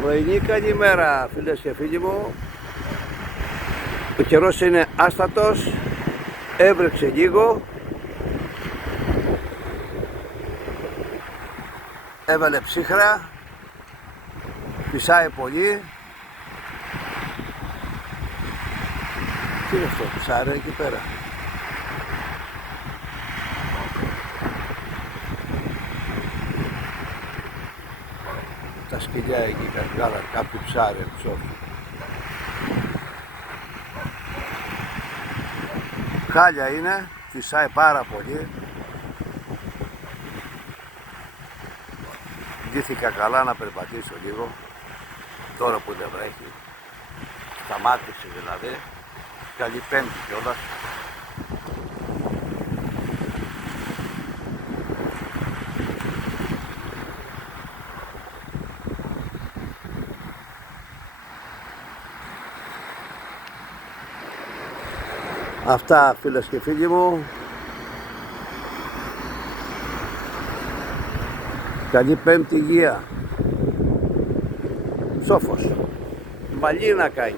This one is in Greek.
Πρωινή καλημέρα φίλες και φίλοι μου. Ο καιρός είναι άστατος, έβρεξε λίγο, έβαλε ψύχρα, φυσάει πολύ. Τι είναι αυτό, ψάρε εκεί πέρα. Τα σκυλιά εκεί βγάλαν κάποιο ψάρε, ψόφι. Χάλια είναι, φυσάει πάρα πολύ. Ντύθηκα καλά να περπατήσω λίγο, τώρα που δεν βρέχει. Σταμάτησε δηλαδή, καλή Πέμπτη κιόλας. Αυτά φίλες και φίλοι μου. Καλή Πέμπτη υγεία. Σόφος. Μαλλί να κάνει.